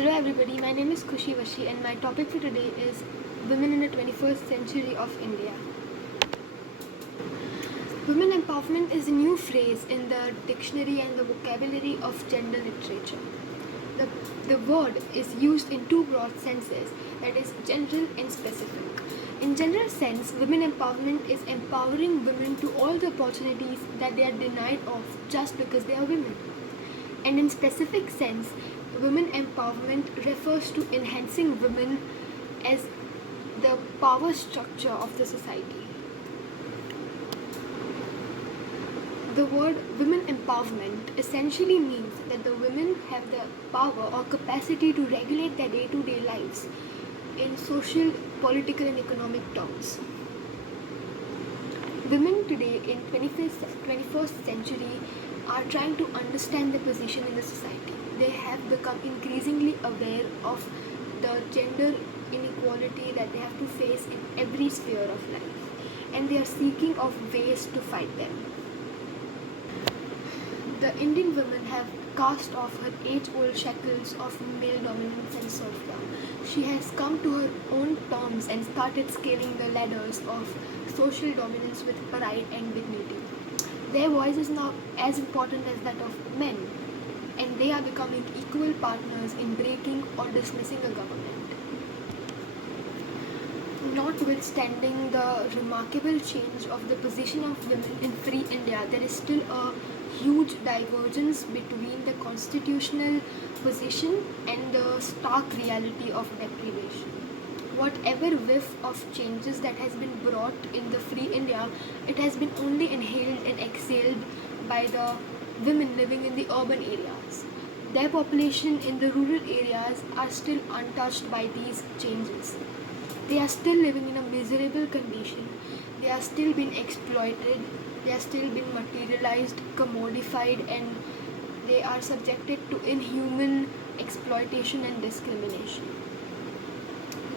Hello everybody, my name is Khushi Vashi and my topic for today is Women in the 21st Century of India. Women empowerment is a new phrase in the dictionary and the vocabulary of gender literature. The word is used in two broad senses, that is general and specific. In general sense, women empowerment is empowering women to all the opportunities that they are denied of just because they are women. And in specific sense, women empowerment refers to enhancing women as the power structure of the society. The word women empowerment essentially means that the women have the power or capacity to regulate their day-to-day lives in social, political and economic terms. Women today in 21st century are trying to understand their position in the society. They have become increasingly aware of the gender inequality that they have to face in every sphere of life, and they are seeking of ways to fight them. The Indian women have cast off her age-old shackles of male dominance and serfdom. She has come to her own terms and started scaling the ladders of social dominance with pride and dignity. Their voice is now as important as that of men, and they are becoming equal partners in breaking or dismissing a government. Notwithstanding the remarkable change of the position of women in free India, there is still a huge divergence between the constitutional position and the stark reality of deprivation. Whatever whiff of changes that has been brought in the free India, it has been only inhaled and exhaled by the women living in the urban areas. Their population in the rural areas are still untouched by these changes. They are still living in a miserable condition. They are still being exploited. They are still being materialized, commodified, and they are subjected to inhuman exploitation and discrimination.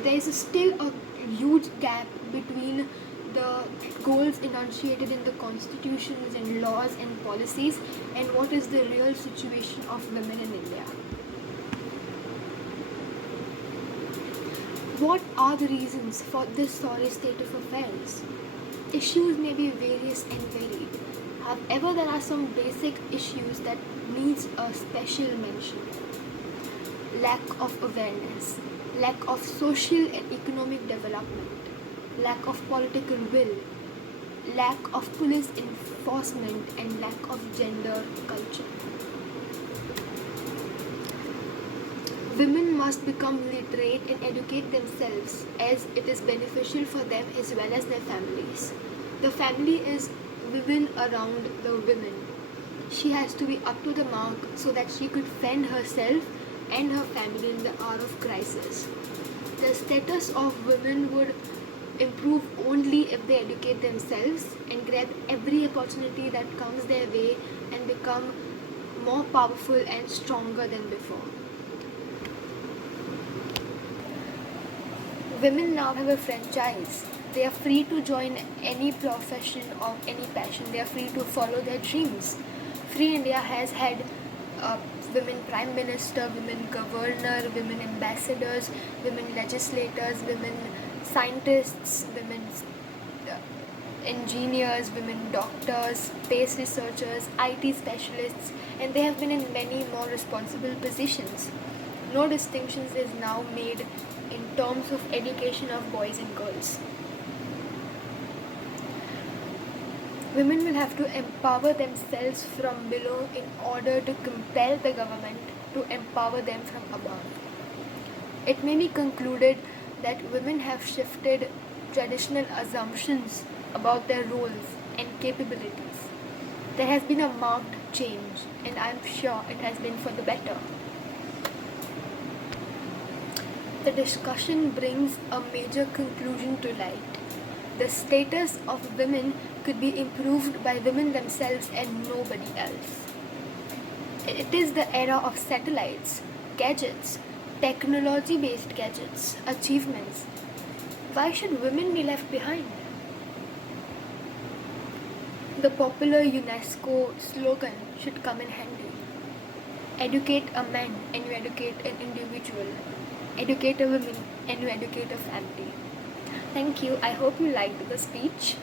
There is still a huge gap between the goals enunciated in the constitutions and laws and policies and what is the real situation of women in India. What are the reasons for this sorry state of affairs? Issues may be various and varied. However, there are some basic issues that needs a special mention. Lack of awareness, lack of social and economic development, lack of political will, lack of police enforcement, and lack of gender culture. Women must become literate and educate themselves as it is beneficial for them as well as their families. The family is woven around the women. She has to be up to the mark so that she could fend herself and her family in the hour of crisis. The status of women would improve only if they educate themselves and grab every opportunity that comes their way and become more powerful and stronger than before. Women now have a franchise. They are free to join any profession or any passion. They are free to follow their dreams. Free India has had women prime minister, women governor, women ambassadors, women legislators, women scientists, women engineers, women doctors, space researchers, IT specialists, and they have been in many more responsible positions. No distinctions is now made in terms of education of boys and girls. Women will have to empower themselves from below in order to compel the government to empower them from above. It may be concluded that women have shifted traditional assumptions about their roles and capabilities. There has been a marked change, and I am sure it has been for the better. The discussion brings a major conclusion to light. The status of women could be improved by women themselves and nobody else. It is the era of satellites, gadgets, technology-based gadgets, achievements. Why should women be left behind? The popular UNESCO slogan should come in handy. Educate a man and you educate an individual. Educate a woman and you educate a family. Thank you. I hope you liked the speech.